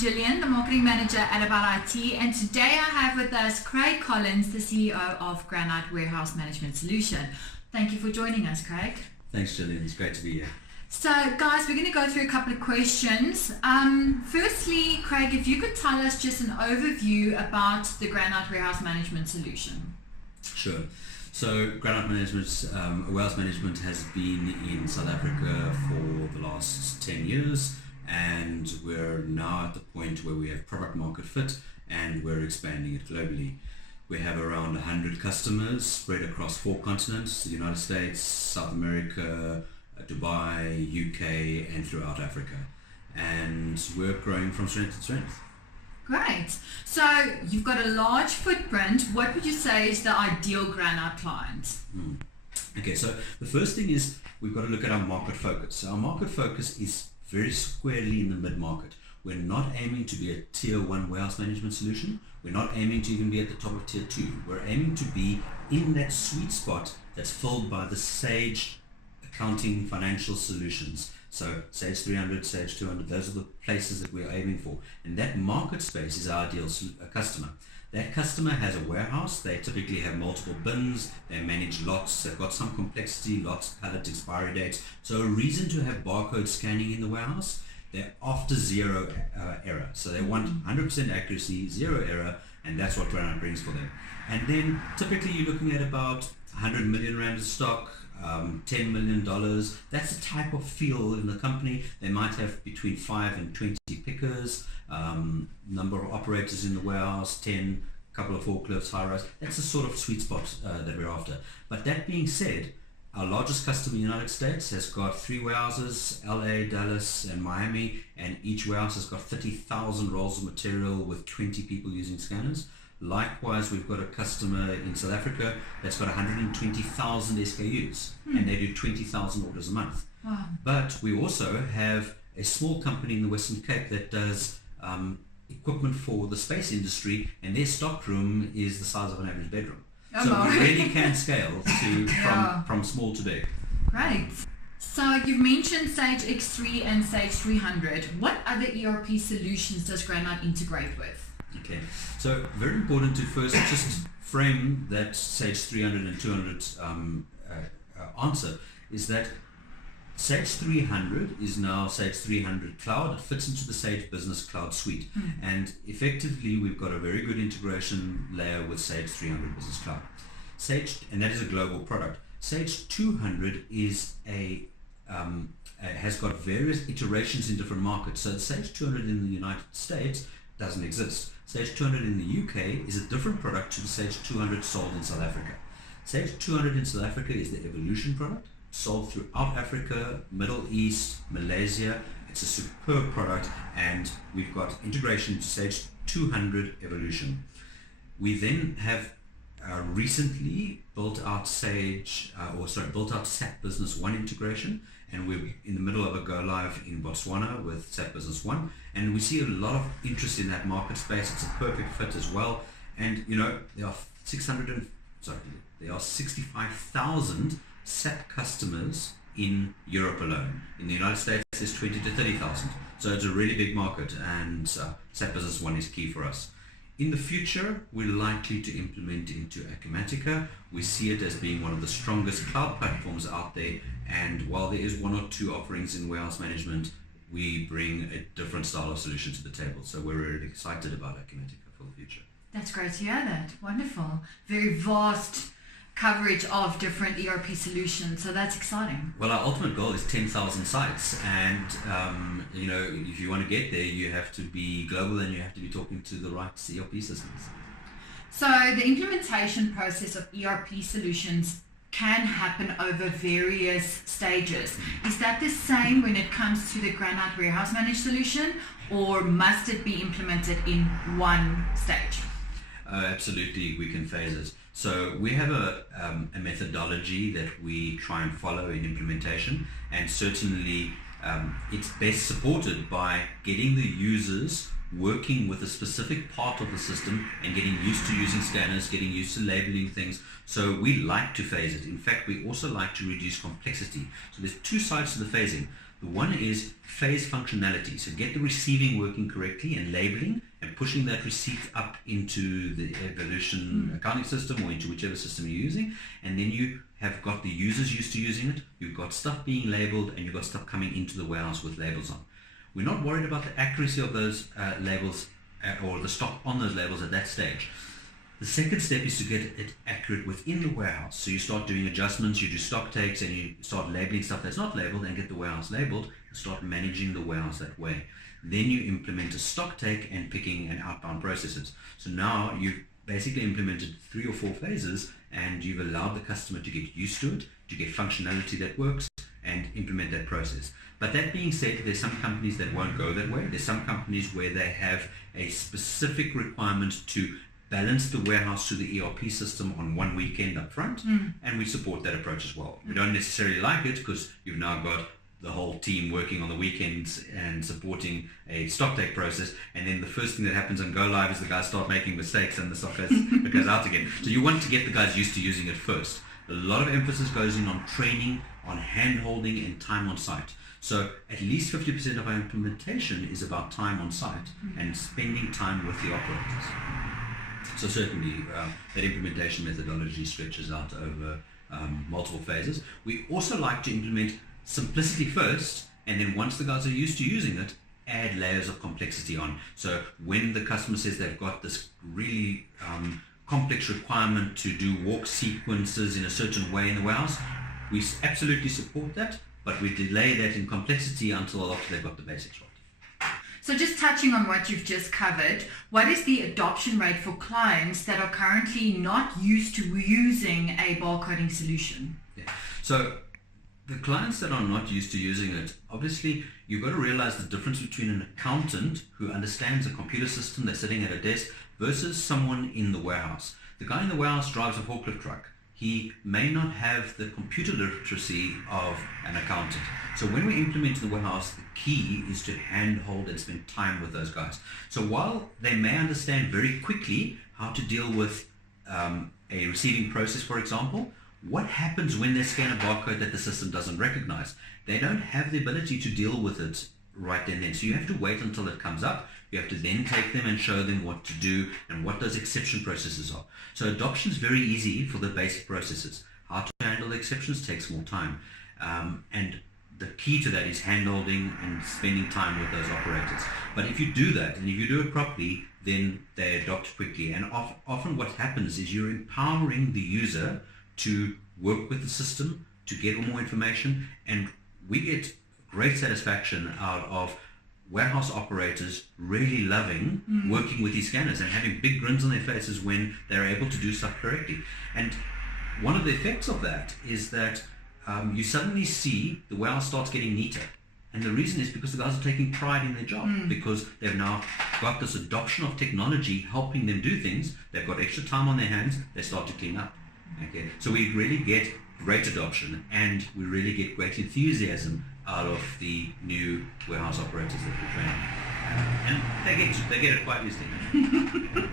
Gillian, the Marketing Manager at About IT, and today I have with us Craig Collins, the CEO of Granite Warehouse Management Solution. Thank you for joining us, Craig. Thanks, Gillian. It's great to be here. So, guys, we're going to go through a couple of questions. Firstly, Craig, if you could tell us just an overview about the Granite Warehouse Management Solution. Sure. So, Granite Warehouse Management has been in South Africa for the last 10 years, and we're now at the point where we have product market fit and we're expanding it globally. We have around 100 customers spread across 4 continents: the United States, South America, Dubai, UK, and throughout Africa. And we're growing from strength to strength. Great. So you've got a large footprint. What would you say is the ideal Granite client? Okay, so the first thing is we've got to look at our market focus. So our market focus is very squarely in the mid-market. We're not aiming to be a tier 1 warehouse management solution. We're not aiming to even be at the top of tier 2. We're aiming to be in that sweet spot that's filled by the Sage accounting financial solutions. So Sage 300, Sage 200, those are the places that we're aiming for. And that market space is our ideal customer. That customer has a warehouse. They typically have multiple bins. They manage lots. They've got some complexity, lots, pallet expiry dates. So a reason to have barcode scanning in the warehouse. They're after zero error. So they want 100% accuracy, zero error, and that's what Granite brings for them. And then typically you're looking at about 100 million rand of stock, $10 million. That's the type of feel in the company. They might have between 5 and 20 pickers, number of operators in the warehouse, 10, couple of forklifts, high rise. That's the sort of sweet spot that we're after. But that being said, our largest customer in the United States has got 3 warehouses, LA, Dallas, and Miami, and each warehouse has got 30,000 rolls of material with 20 people using scanners. Likewise, we've got a customer in South Africa that's got 120,000 SKUs, and they do 20,000 orders a month. Wow. But we also have a small company in the Western Cape that does equipment for the space industry, and their stock room is the size of an average bedroom. So we really can scale from small to big. Great. So you've mentioned Sage X3 and Sage 300. What other ERP solutions does Granite integrate with? Okay, so very important to first just frame that Sage 300 and 200 answer is that Sage 300 is now Sage 300 Cloud. It fits into the Sage Business Cloud suite, and effectively we've got a very good integration layer with Sage 300 Business Cloud. And that is a global product. Sage 200 is has got various iterations in different markets. So the Sage 200 in the United States doesn't exist. Sage 200 in the UK is a different product to the Sage 200 sold in South Africa. Sage 200 in South Africa is the Evolution product, sold throughout Africa, Middle East, Malaysia. It's a superb product, and we've got integration to Sage 200 Evolution. We then have recently built out SAP Business One integration, and we're in the middle of a go live in Botswana with SAP Business One, and we see a lot of interest in that market space. It's a perfect fit as well, and there are 65,000 SAP customers in Europe alone. In the United States, there's 20 to 30,000. So it's a really big market, and SAP Business One is key for us. In the future, we're likely to implement into Acumatica. We see it as being one of the strongest cloud platforms out there, and while there is 1 or 2 offerings in warehouse management, we bring a different style of solution to the table. So we're really excited about Acumatica for the future. That's great to hear that. Wonderful. Very vast coverage of different ERP solutions, so that's exciting. Well, our ultimate goal is 10,000 sites, and if you want to get there, you have to be global and you have to be talking to the right ERP systems. So the implementation process of ERP solutions can happen over various stages. Is that the same when it comes to the Granite Warehouse Managed Solution, or must it be implemented in one stage? Absolutely, we can phase it. So we have a methodology that we try and follow in implementation, and certainly it's best supported by getting the users working with a specific part of the system and getting used to using scanners, getting used to labeling things. So we like to phase it. In fact, we also like to reduce complexity. So there's 2 sides to the phasing. The one is phase functionality. So get the receiving working correctly and labeling and pushing that receipt up into the Evolution accounting system or into whichever system you're using. And then you have got the users used to using it. You've got stuff being labeled and you've got stuff coming into the warehouse with labels on. We're not worried about the accuracy of those labels or the stock on those labels at that stage. The second step is to get it accurate within the warehouse. So you start doing adjustments, you do stock takes, and you start labeling stuff that's not labeled and get the warehouse labeled and start managing the warehouse that way. Then you implement a stock take and picking and outbound processes. So now you've basically implemented 3 or 4 phases and you've allowed the customer to get used to it, to get functionality that works and implement that process. But that being said, there's some companies that won't go that way. There's some companies where they have a specific requirement to balance the warehouse to the ERP system on one weekend up front, and we support that approach as well. We don't necessarily like it because you've now got the whole team working on the weekends and supporting a stock take process, and then the first thing that happens on go live is the guys start making mistakes and the stock goes out again. So you want to get the guys used to using it first. A lot of emphasis goes in on training, on hand-holding and time on site. So at least 50% of our implementation is about time on site and spending time with the operators. So certainly that implementation methodology stretches out over multiple phases. We also like to implement simplicity first, and then once the guys are used to using it, add layers of complexity on. So when the customer says they've got this really complex requirement to do walk sequences in a certain way in the warehouse, we absolutely support that, but we delay that in complexity until after they've got the basics right. So just touching on what you've just covered, what is the adoption rate for clients that are currently not used to using a barcoding solution? Yeah. So the clients that are not used to using it, obviously you've got to realize the difference between an accountant who understands a computer system that's sitting at a desk versus someone in the warehouse. The guy in the warehouse drives a forklift truck. He may not have the computer literacy of an accountant. So when we implement in the warehouse, the key is to handhold and spend time with those guys. So while they may understand very quickly how to deal with a receiving process, for example, what happens when they scan a barcode that the system doesn't recognize? They don't have the ability to deal with it right then and then. So you have to wait until it comes up. You have to then take them and show them what to do and what those exception processes are. So adoption is very easy for the basic processes. How to handle the exceptions takes more time. And the key to that is handholding and spending time with those operators. But if you do that, and if you do it properly, then they adopt quickly. And often what happens is you're empowering the user to work with the system, to get more information, and we get great satisfaction out of warehouse operators really loving working with these scanners and having big grins on their faces when they're able to do stuff correctly. And one of the effects of that is that you suddenly see the warehouse starts getting neater. And the reason is because the guys are taking pride in their job, because they've now got this adoption of technology helping them do things. They've got extra time on their hands, they start to clean up. Okay, so we really get great adoption and we really get great enthusiasm out of the new warehouse operators that we're training. And they get it quite easily.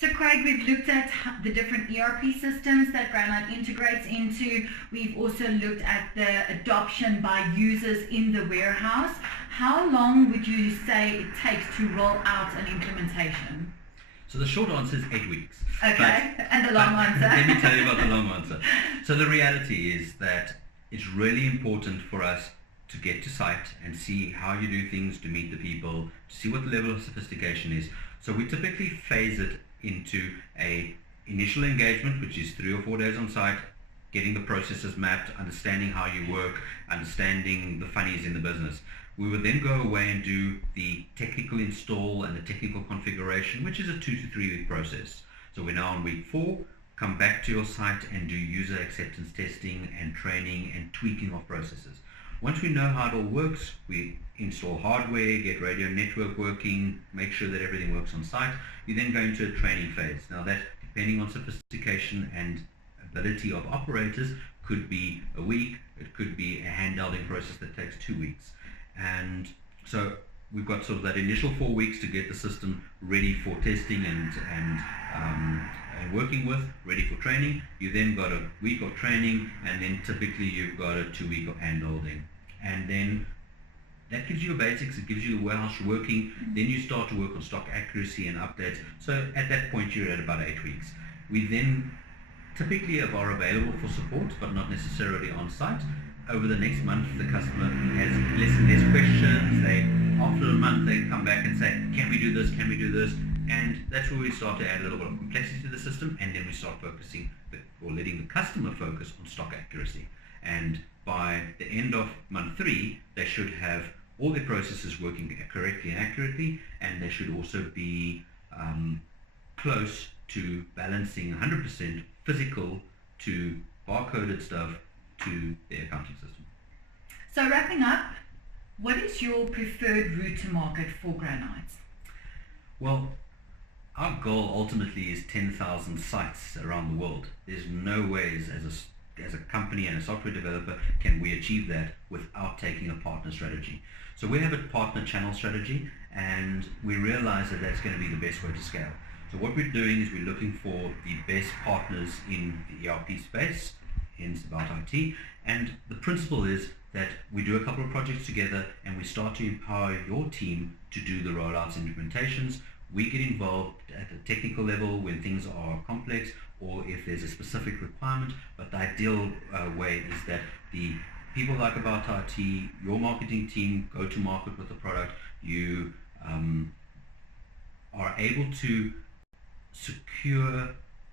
So Craig, we've looked at the different ERP systems that Granite integrates into. We've also looked at the adoption by users in the warehouse. How long would you say it takes to roll out an implementation? So the short answer is 8 weeks. Okay, and the long answer? Let me tell you about the long answer. So the reality is that it's really important for us to get to site and see how you do things, to meet the people, to see what the level of sophistication is. So we typically phase it into a initial engagement, which is 3 or 4 days on site, getting the processes mapped, understanding how you work, understanding the funnies in the business. We would then go away and do the technical install and the technical configuration, which is a 2 to 3 week process. So we're now on week 4, come back to your site and do user acceptance testing and training and tweaking of processes. Once we know how it all works, we install hardware, get radio network working, make sure that everything works on site. You then go into a training phase. Now that, depending on sophistication and ability of operators, could be a week, it could be a hand-holding process that takes 2 weeks. And so we've got sort of that initial 4 weeks to get the system ready for testing and working with, ready for training. You then got a week of training, and then typically you've got a 2 week of hand-holding and then that gives you your basics, it gives you the warehouse working, then you start to work on stock accuracy and updates. So at that point you're at about 8 weeks. We then typically are available for support, but not necessarily on site. Over the next month, the customer has less and less questions. After a month, they come back and say, can we do this, can we do this? And that's where we start to add a little bit of complexity to the system, and then we start focusing, or letting the customer focus on stock accuracy. And by the end of month 3, they should have all their processes working correctly and accurately, and they should also be close to balancing 100% physical to barcoded stuff to their accounting system. So wrapping up, what is your preferred route to market for granites? Well, our goal ultimately is 10,000 sites around the world. There's no ways as a company and a software developer can we achieve that without taking a partner strategy. So we have a partner channel strategy, and we realize that that's going to be the best way to scale. So what we're doing is we're looking for the best partners in the ERP space, hence About IT, and the principle is that we do a couple of projects together and we start to empower your team to do the rollouts and implementations. We get involved at a technical level when things are complex or if there's a specific requirement, but the ideal way is that the people like About IT, your marketing team, go to market with the product. You are able to secure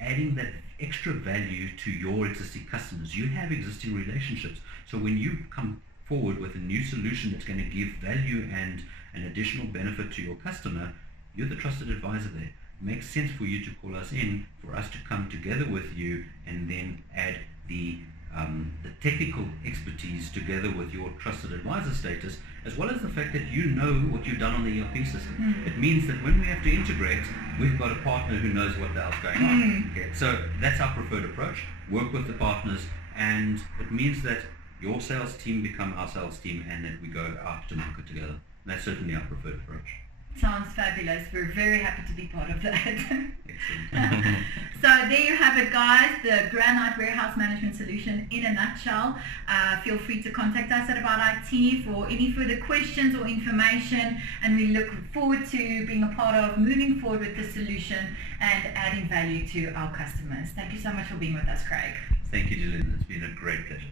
adding that extra value to your existing customers. You have existing relationships, so when you come forward with a new solution that's going to give value and an additional benefit to your customer, you're the trusted advisor there. It makes sense for you to call us in, for us to come together with you and then add the technical expertise together with your trusted advisor status, as well as the fact that you know what you've done on the ERP system. It means that when we have to integrate, we've got a partner who knows what the hell's going on. Okay, so that's our preferred approach. Work with the partners, and it means that your sales team become our sales team and that we go out to market together. That's certainly our preferred approach. Sounds fabulous. We're very happy to be part of that. Excellent. So there you have it, guys, the Granite Warehouse Management Solution in a nutshell. Feel free to contact us at About IT for any further questions or information, and we look forward to being a part of moving forward with the solution and adding value to our customers. Thank you so much for being with us, Craig. Thank you, Gillian. It's been a great pleasure.